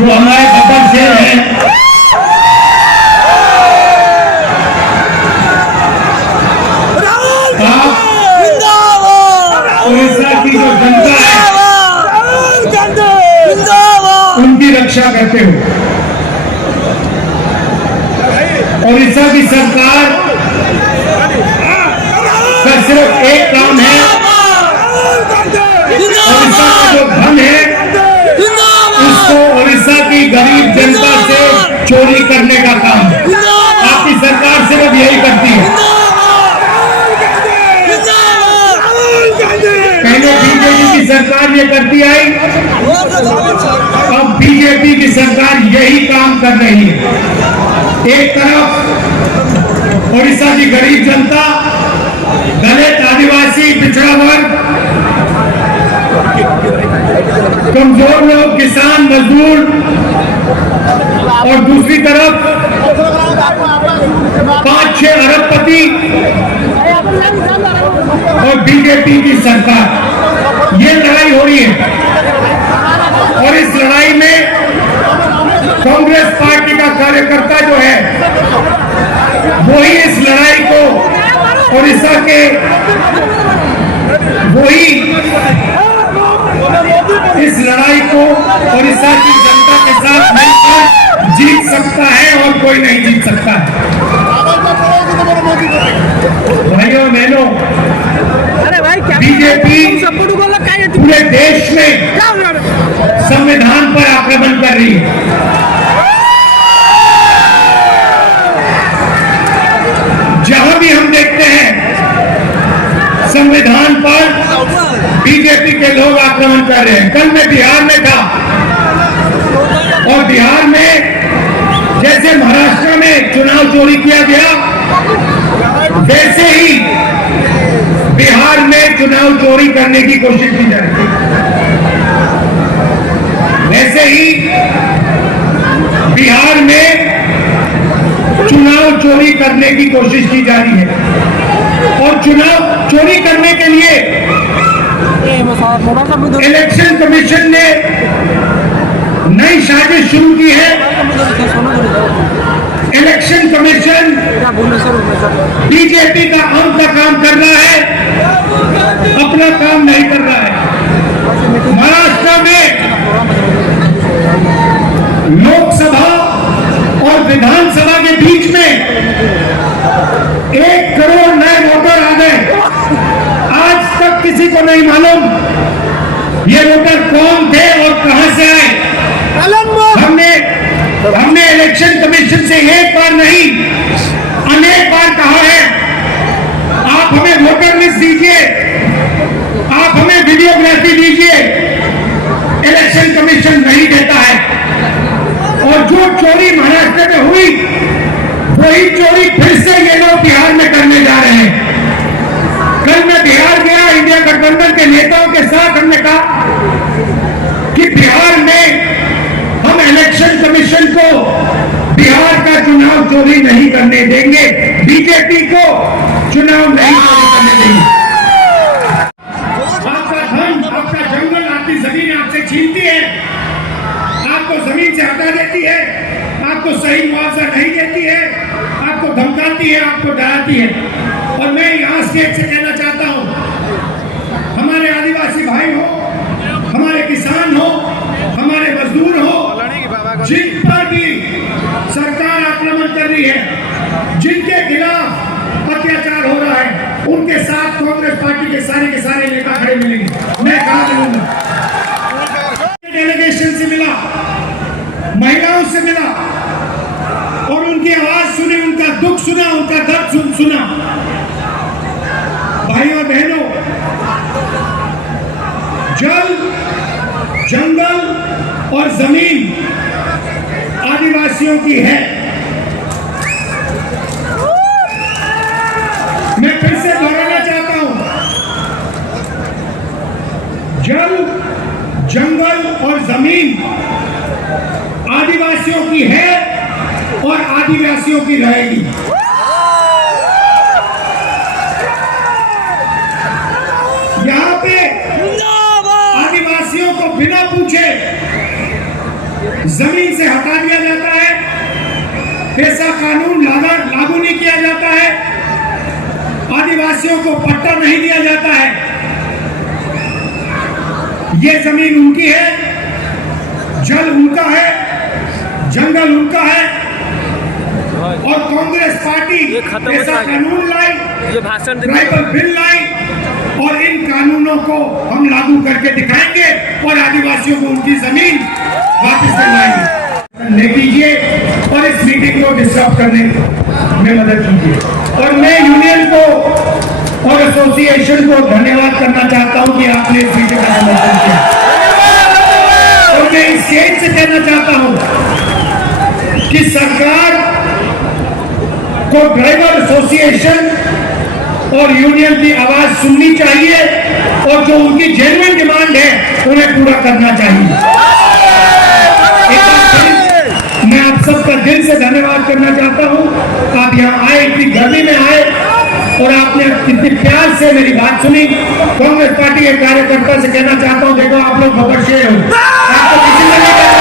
जो हमारे बब्बर शेर हैं, उड़ीसा की जो जनता है उनकी रक्षा करते हो। उड़ीसा की सरकार का सिर्फ एक काम है, उड़ीसा का जो धन है उसको उड़ीसा की गरीब जनता से चोरी करने का काम है। आपकी सरकार सिर्फ यही करती है। पहले बीजेपी की सरकार ये करती आई, अब बीजेपी की सरकार यही काम कर रही है। एक तरफ उड़ीसा की गरीब जनता, दलित, आदिवासी, पिछड़ा वर्ग, कमजोर लोग, किसान, मजदूर, और दूसरी तरफ 5-6 अरबपति और बीजेपी की सरकार, ये लड़ाई हो रही है। और इस लड़ाई में कांग्रेस पार्टी का कार्यकर्ता जो है वही इस लड़ाई को उड़ीसा के इस लड़ाई को उड़ीसा की जनता के साथ मिलकर जीत सकता है और कोई नहीं जीत सकता है। भाइयों बहनों, बीजेपी पूरे देश में संविधान पर आक्रमण कर रही है। जहां भी हम देखते हैं संविधान पर बीजेपी के लोग आक्रमण कर रहे हैं। कल मैं बिहार में था और बिहार में जैसे महाराष्ट्र में चुनाव चोरी किया गया, वैसे ही बिहार में चुनाव चोरी करने की कोशिश की जा रही है। वैसे ही बिहार में चुनाव चोरी करने की कोशिश की जा रही है। और चुनाव चोरी करने के लिए इलेक्शन कमीशन ने नई साजिश शुरू की है। इलेक्शन कमीशन बीजेपी का अंत का काम कर रहा है, अपना काम नहीं कर रहा है। महाराष्ट्र में लोकसभा और विधानसभा के बीच में 1 करोड़ नए वोटर आ गए। आज तक किसी को नहीं मालूम ये वोटर कौन थे और कहां से आए। हमने इलेक्शन कमीशन से एक बार नहीं अनेक बार कहा है, आप हमें वोटर लिस्ट दीजिए, आप हमें वीडियोग्राफी दीजिए। इलेक्शन कमीशन नहीं देता है। और जो चोरी महाराष्ट्र में हुई वही चोरी फिर से ये लोग बिहार में करने जा रहे हैं। कल मैं बिहार गया, इंडिया गठबंधन के नेताओं के साथ हमने कहा कि बिहार में हम इलेक्शन कमीशन को बिहार का चुनाव चोरी नहीं करने देंगे, बीजेपी को चुनाव नहीं चोरी करने देंगे। आपका धन, आपका जंगल, आपकी जमीन आपसे छीनती है, आपको जमीन से हटा देती है, आपको सही मुआवजा नहीं देती है, आपको धमकाती है, आपको डराती है। और मैं यहां स्टेज से कहना चाहता हूं, हमारे आदिवासी भाई हो, हमारे किसान हो, हमारे मजदूर हो, जिन पर भी सरकार आक्रमण कर रही है, जिनके खिलाफ अत्याचार हो रहा है, उनके साथ कांग्रेस पार्टी के सारे नेता खड़े मिलेंगे। मैं कहा मिलूंगा, डेलीगेशन से मिला, महिलाओं से मिला और उनकी आवाज सुनी, उनका दुख सुना, उनका दर्द सुना। भाइयों बहनों, जल, जंगल और जमीन आदिवासियों की है। मैं फिर से दोहराना चाहता हूं, जल, जंगल और जमीन आदिवासियों की है और आदिवासियों की रहेगी। यहां पे आदिवासियों को बिना पूछे जमीन से हटा दिया जाता है, ऐसा कानून लागू नहीं किया जाता है, आदिवासियों को पट्टा नहीं दिया जाता है। ये जमीन उनकी है, जल उनका है, जंगल उनका है, और कांग्रेस पार्टी ऐसा कानून लाई, ट्राइबल बिल लाई, और इन कानूनों को हम लागू करके दिखाएंगे और आदिवासियों को उनकी जमीन वापस दिलवाएंगे। ले कीजिए और इस मीटिंग को डिस्टर्ब करने में मदद कीजिए। और मैं यूनियन को और एसोसिएशन को धन्यवाद करना चाहता हूं कि आपने इस मीटिंग का समर्थन किया। और मैं इस स्टेज से कहना चाहता हूं कि सरकार को ट्राइबल एसोसिएशन और यूनियन की आवाज सुननी चाहिए और जो उनकी जेन्युइन डिमांड है उन्हें पूरा करना चाहिए। मैं आप सबका दिल से धन्यवाद करना चाहता हूं। आप यहाँ आए, इतनी गर्मी में आए और आपने कितने प्यार से मेरी बात सुनी। कांग्रेस पार्टी के कार्यकर्ता से कहना चाहता हूं, देखो आप लोग बबरशेर हो, आपको किसी ने नहीं